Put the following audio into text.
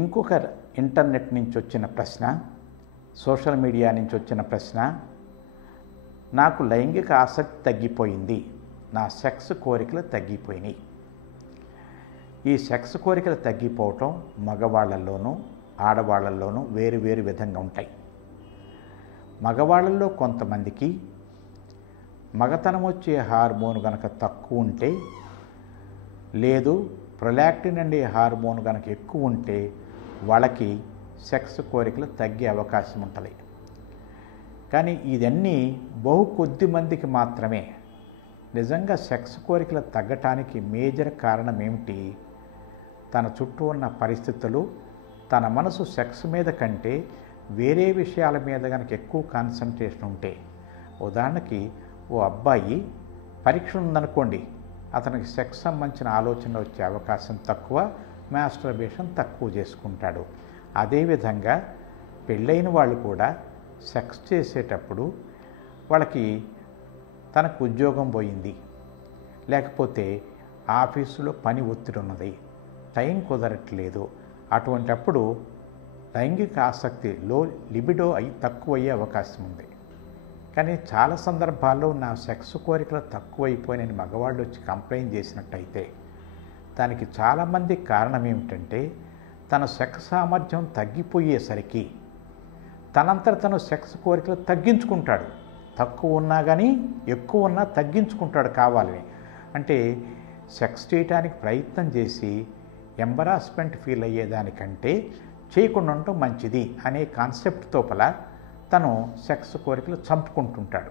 ఇంకొక ఇంటర్నెట్ నుంచి వచ్చిన ప్రశ్న, సోషల్ మీడియా నుంచి వచ్చిన ప్రశ్న, నాకు లైంగిక ఆసక్తి తగ్గిపోయింది, నా సెక్స్ కోరికలు తగ్గిపోయినాయి. ఈ సెక్స్ కోరికలు తగ్గిపోవటం మగవాళ్ళల్లోనూ ఆడవాళ్ళల్లోనూ వేరు వేరు విధంగా ఉంటాయి. మగవాళ్ళల్లో కొంతమందికి మగతనం వచ్చే హార్మోన్ కనుక తక్కువ ఉంటే, లేదు ప్రొలాక్టిన్ అనే హార్మోన్ కనుక ఎక్కువ ఉంటే వాళ్ళకి సెక్స్ కోరికలు తగ్గే అవకాశం ఉంటుంది. కానీ ఇదన్నీ బహు కొద్ది మందికి మాత్రమే. నిజంగా సెక్స్ కోరికలు తగ్గటానికి మేజర్ కారణం ఏమిటి? తన చుట్టూ ఉన్న పరిస్థితులు, తన మనసు సెక్స్ మీద కంటే వేరే విషయాల మీద కనుక ఎక్కువ కాన్సన్ట్రేషన్ ఉంటే, ఉదాహరణకి ఓ అబ్బాయి పరీక్ష ఉందనుకోండి, అతనికి సెక్స్ సంబంధించిన ఆలోచన వచ్చే అవకాశం తక్కువ, మాస్టర్బేషన్ తక్కువ చేసుకుంటాడు. అదేవిధంగా పెళ్ళైన వాళ్ళు కూడా సెక్స్ చేసేటప్పుడు వాళ్ళకి తనకు ఉద్యోగం పోయింది, లేకపోతే ఆఫీసులో పని ఒత్తిడి ఉన్నది, టైం కుదరట్లేదు, అటువంటప్పుడు లైంగిక ఆసక్తి లిబిడో తక్కువ అయ్యే అవకాశం ఉంది. కానీ చాలా సందర్భాల్లో నా సెక్స్ కోరికలు తక్కువైపోయినని మగవాళ్ళు వచ్చి కంప్లైంట్ చేసినట్టయితే దానికి చాలామంది కారణం ఏమిటంటే, తన సెక్స్ సామర్థ్యం తగ్గిపోయేసరికి తనంతట తను సెక్స్ కోరికలు తగ్గించుకుంటాడు. తక్కువ ఉన్నా కానీ ఎక్కువ ఉన్నా తగ్గించుకుంటాడు కావాలని. అంటే సెక్స్ చేయడానికి ప్రయత్నం చేసి ఎంబరాస్మెంట్ ఫీల్ అయ్యేదానికంటే చేయకుండా ఉండటం మంచిది అనే కాన్సెప్ట్ తోపల తను సెక్స్ కోరికలు చంపుకుంటుంటాడు.